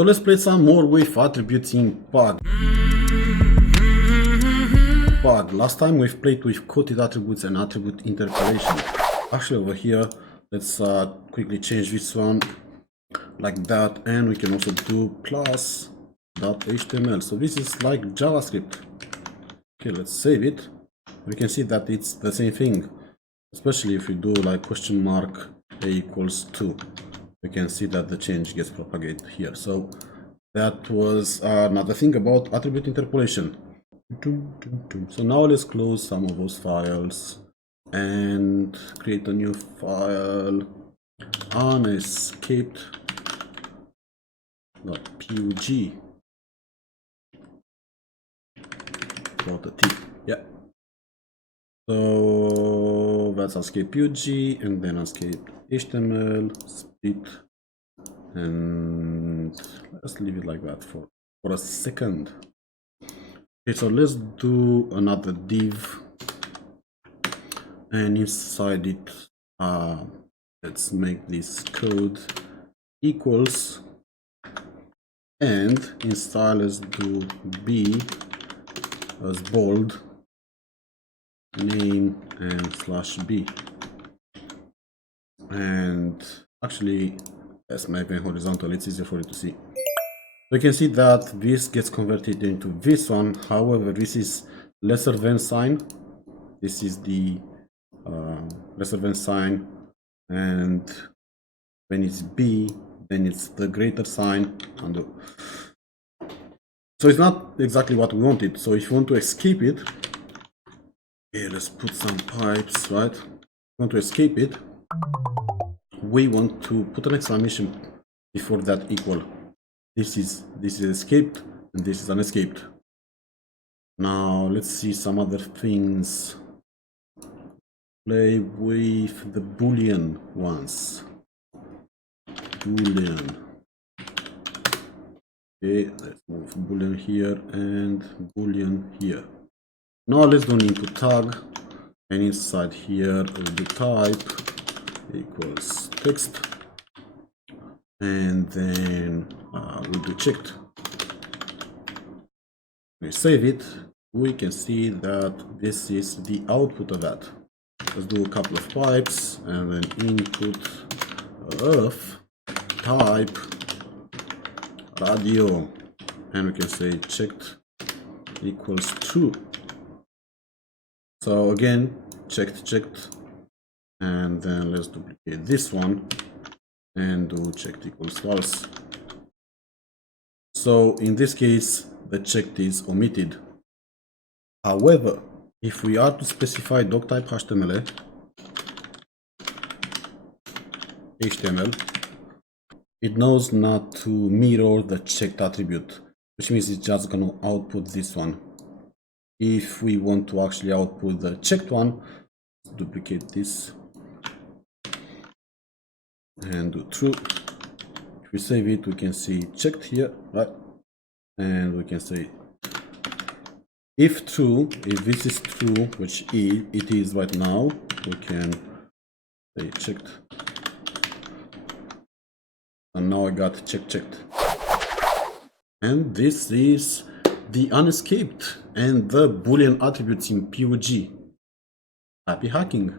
So let's play some more with attributes in PUG. Last time we've played with quoted attributes and attribute interpolation. Actually over here, let's quickly change this one like that, and we can also do plus.html. So this is like JavaScript. Okay, let's save it. We can see that it's the same thing, especially if we do like question mark a equals 2. We can see that the change gets propagated here. So that was another thing about attribute interpolation. So now let's close some of those files and create a new file, unescaped.pug. Yeah. So that's unescaped.pug and then unescaped.html split, and let's leave it like that for a second. Okay, so let's do another div, and inside it let's make this code equals, and in style let's do b as bold, name and /b, and actually let's make it horizontal, it's easier for you to see. You can see that this gets converted into this one. However, this is lesser than sign. This is the lesser than sign, and when it's b, then it's the greater sign. So it's not exactly what we wanted. So if you want to escape it, okay, let's put some pipes, right? If you want to escape it, we want to put an exclamation before that equal. This is escaped and this is unescaped. Now let's see some other things. Play with the boolean ones. Boolean. Okay, let's move boolean here and boolean here. Now let's do an input tag, and inside here we'll do type equals text, and then we'll do checked. We save it. We can see that this is the output of that. Let's do a couple of pipes, and then input of type radio, and we can say checked equals true. So again, checked, and then let's duplicate this one and do checked equals false. So in this case, the checked is omitted. However, if we are to specify doctype HTML, it knows not to mirror the checked attribute, which means it's just going to output this one. If we want to actually output the checked one, let's duplicate this and do true. If we save it, we can see checked here, right? And we can say if true, if this is true, which it is right now, we can say checked. And now I got checked. And this is the unescaped and the boolean attributes in PUG. Happy hacking!